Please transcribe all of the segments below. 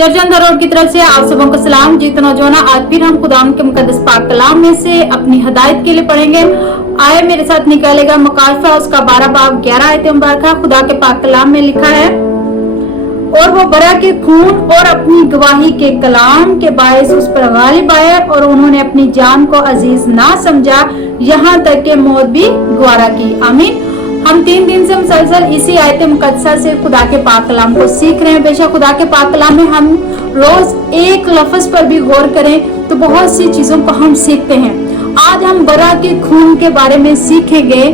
Church on the road की तरफ से आप सबों को सलाम। जी तो नौजवान, आज फिर हम खुदाम के मुकद्दस पाक कलाम में से अपनी हदायत के लिए पढ़ेंगे। आए मेरे साथ निकालेगा मुकाशफा उसका 12 बाब 11 आयत मुबारक। खुदा के पाक कलाम में लिखा है, और वो बरा के खून और अपनी गवाही के कलाम के बायस उस पर गालिब आए और उन्होंने अपनी जान को अजीज ना समझा, यहाँ तक के मौत भी गवारा की। आमीन। हम 3 दिन से मुसलसल इसी आयत मुकद्दसा से खुदा के पाक कलाम को सीख रहे हैं। बेशक खुदा के पाक कलाम में हम रोज एक लफ्ज पर भी गौर करें तो बहुत सी चीजों को हम सीखते हैं। आज हम बरा के खून के बारे में सीखेंगे।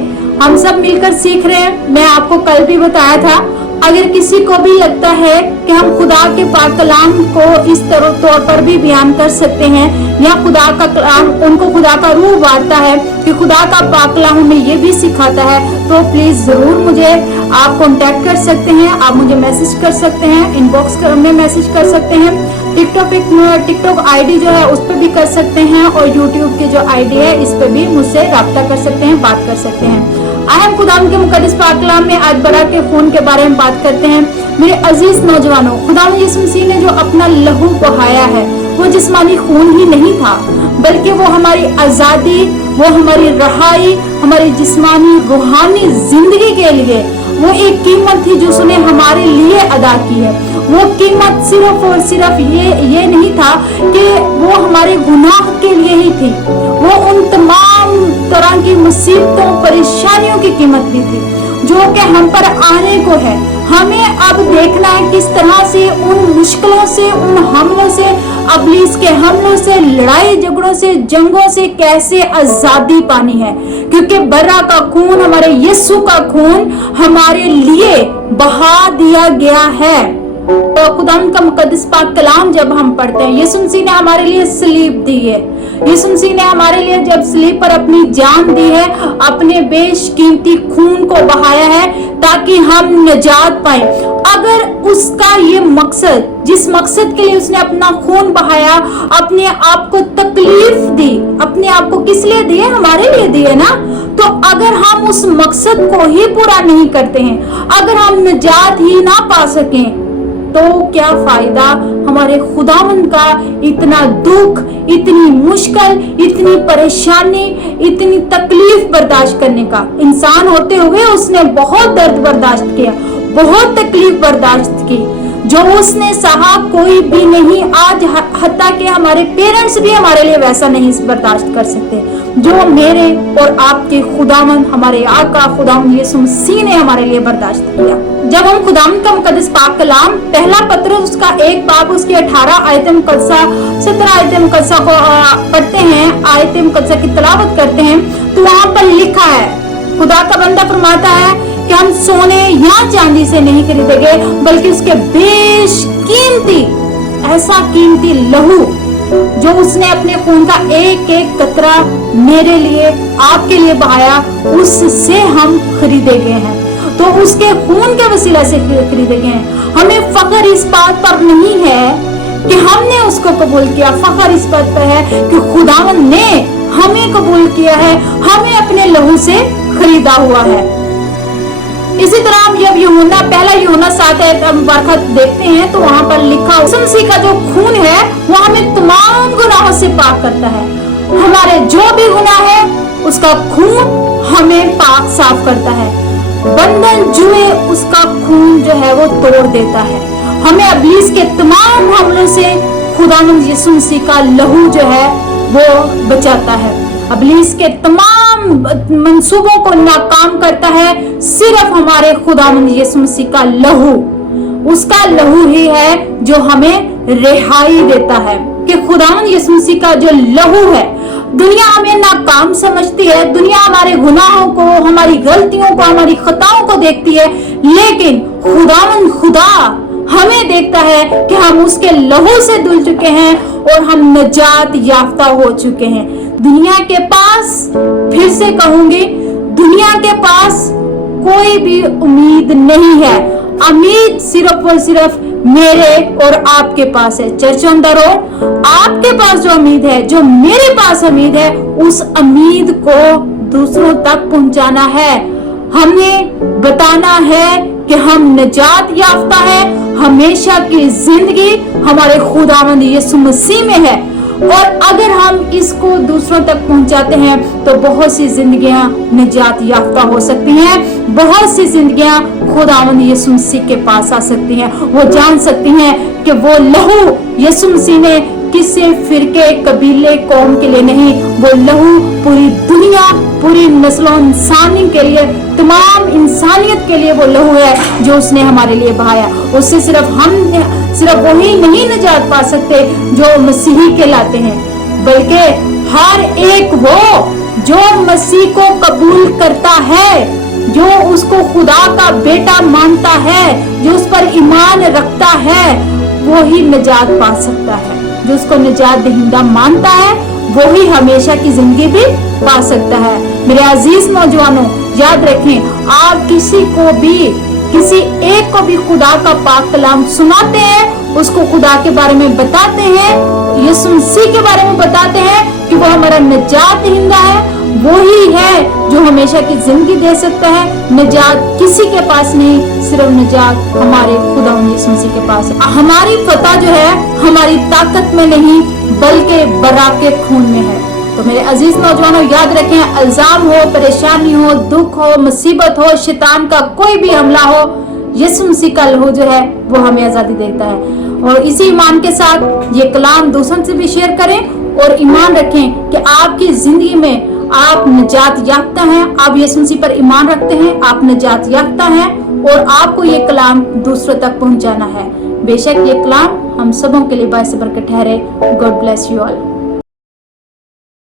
हम सब मिलकर सीख रहे हैं। मैं आपको कल भी बताया था, अगर किसी को भी लगता है कि हम खुदा के पाक कलाम को इस तरह तौर पर भी बयान कर सकते हैं या खुदा का कलाम उनको खुदा का रूह बांटता है कि खुदा का पाक कलाम हमें ये भी सिखाता है, तो प्लीज जरूर मुझे आप कांटेक्ट कर सकते हैं। आप मुझे मैसेज कर सकते हैं, इनबॉक्स में मैसेज कर सकते हैं। टिकटॉक आईडी जो है उस पर भी कर सकते हैं और यूट्यूब की जो आईडी है इस पर भी मुझसे राब्ता कर सकते हैं, बात कर सकते हैं। हम खुदाम के मुकद्दस पाक कलाम में आज बरा के खून के बारे में बात करते हैं। मेरे अजीज नौजवानों, खुदा यीशु मसीह ने जो अपना लहू बहाया है वो जिस्मानी खून ही नहीं था, बल्कि वो हमारी आजादी, वो हमारी रहाई, हमारी जिस्मानी रूहानी जिंदगी के लिए वो एक कीमत थी जो उसने हमारे लिए अदा की है। वो कीमत सिर्फ और सिर्फ ये नहीं था कि वो हमारे गुनाह के लिए ही थी, वो उन तमाम तरह की मुसीबतों परेशानियों की कीमत भी थी जो कि हम पर आने को है। हमें अब देखना है किस तरह से उन मुश्किलों से, उन हमलों से, इब्लीस के हमलों से, लड़ाई झगड़ों से, जंगों से कैसे आजादी पानी है, क्योंकि बरा का खून, हमारे यीशु का खून हमारे लिए बहा दिया गया है। तो खुदाम का मुकद्दस पाक कलाम जब हम पढ़ते हैं, यीशु मसीह ने हमारे लिए सलीब दी है। यीशु मसीह ने हमारे लिए जब सलीब पर अपनी जान दी है, अपने बेशकीमती खून को बहाया है ताकि हम निजात पाए। अगर उसका ये मकसद, जिस मकसद के लिए उसने अपना खून बहाया, अपने आप को तकलीफ दी, अपने आप को किस लिए दी है? हमारे लिए दी है ना। तो अगर हम उस मकसद को ही पूरा नहीं करते हैं, अगर हम निजात ही ना पा सकें, तो क्या फायदा हमारे खुदावंद का इतना दुख, इतनी मुश्किल, इतनी परेशानी, इतनी तकलीफ बर्दाश्त करने का। इंसान होते हुए उसने बहुत दर्द बर्दाश्त किया, बहुत तकलीफ बर्दाश्त की, जो उसने सहा कोई भी नहीं। आज हत्ता के हमारे पेरेंट्स भी हमारे लिए वैसा नहीं बर्दाश्त कर सकते जो मेरे और आपके खुदावंद, हमारे आका खुदावंद यीशु मसीह ने हमारे लिए बर्दाश्त किया। जब हम खुदावंद का मुकद्दस पाक कलाम पहला पत्रस उसका 1 बाब उसकी 18 आयत मुकद्दसा 17 आयत मुकद्दसा को पढ़ते हैं, आयत मुकद्दसा की तिलावत करते हैं, तो वहां पर लिखा है, खुदा का बंदा फरमाता है कि हम सोने या चांदी से नहीं खरीदेंगे, बल्कि उसके बेशकीमती, ऐसा कीमती लहू जो उसने अपने खून का एक एक कतरा मेरे लिए, आपके लिए बहाया, उससे हम खरीदे गए हैं। तो उसके खून के वसीला से खरीदे गए हैं। हमें फख्र इस बात पर नहीं है कि हमने उसको कबूल किया, फख्र इस बात पर है कि खुदावंद ने हमें कबूल किया है, हमें अपने लहू से खरीदा हुआ है। इसी तरह हम जब यूहन्ना पहला यूहन्ना 7 आयत मुबारक देखते हैं तो वहां पर लिखा, यीशु मसीह का जो खून है वो हमें तमाम गुनाहों से पाक करता है। हमारे जो भी गुनाह है उसका खून हमें पाक साफ करता है। बंधन जुए उसका खून जो है वो तोड़ देता है। हमें इब्लीस के तमाम हमलों से खुदावंद यीशु मसीह का लहू जो है वो बचाता है। इब्लीस के तमाम मंसूबों को नाकाम करता है सिर्फ हमारे खुदावंद यीशु मसीह का लहू। उसका लहू ही है जो हमें रिहाई देता है। कि खुदावंद यीशु मसीह का जो लहू है, दुनिया हमें नाकाम समझती है, दुनिया हमारे गुनाहों को, हमारी गलतियों को, हमारी खताओं को देखती है, लेकिन खुदावंद खुदा हमें देखता है कि हम उसके लहू से धुल चुके हैं और हम निजात याफ्ता हो चुके हैं। दुनिया के पास, फिर से कहूंगी, दुनिया के पास कोई भी उम्मीद नहीं है। उम्मीद सिर्फ और सिर्फ मेरे और आपके पास है। चर्च ऑन द रोड, आपके पास जो उम्मीद है, जो मेरे पास उम्मीद है, उस उम्मीद को दूसरों तक पहुंचाना है। हमें बताना है कि हम निजात याफ्ता है, हमेशा की जिंदगी हमारे खुदावंद यीशु मसीह में है। और अगर हम इसको दूसरों तक पहुंचाते हैं तो बहुत सी जिंदगियां निजात याफ्ता हो सकती हैं, बहुत सी जिंदगियां खुदावंद यीशु मसीह के पास आ सकती हैं। वो जान सकती हैं कि वो लहू यीशु मसीह ने किसी फिरके, कबीले, कौम के लिए नहीं, वो लहू पूरी दुनिया, पूरी नस्लों इंसानी के लिए, तमाम इंसानियत के लिए वो लहू है जो उसने हमारे लिए बहाया। उससे सिर्फ वही नहीं निजात पा सकते जो मसीही कहलाते हैं, बल्कि हर एक वो जो मसीह को कबूल करता है, जो उसको खुदा का बेटा मानता है, जो उस पर ईमान रखता है, वो ही निजात पा सकता है। जो उसको निजात दहिंदा मानता है वो ही हमेशा की जिंदगी भी पा सकता है। मेरे अजीज नौजवानों, याद रखें, आप किसी एक को भी खुदा का पाक कलाम सुनाते हैं, उसको खुदा के बारे में बताते हैं, यीशु मसीह के बारे में बताते हैं कि वो हमारा निजात दहिंदा है, वो ही है जो हमेशा की जिंदगी दे सकता है। निजात किसी के पास नहीं, सिर्फ निजात हमारे खुदा यीशु मसीह के पास है। हमारी फतह जो है हमारी ताकत में नहीं बल्कि बराके खून में है। तो मेरे अजीज नौजवानों, याद रखें, इल्जाम हो, परेशानी हो, दुख हो, मुसीबत हो, शैतान का कोई भी हमला हो, यीशु मसीह का लहू जो है वो हमें आजादी देता है। और इसी ईमान के साथ ये कलाम दूसरों से भी शेयर करें और ईमान रखें कि आपकी जिंदगी में आप निजात याफ्ता हैं, आप यीशु मसीह पर ईमान रखते हैं, आप निजात याफ्ता हैं और आपको ये कलाम दूसरों तक पहुंचाना है। बेशक ये कलाम हम सबों के लिए बायस बरकत ठहरे। God bless you all.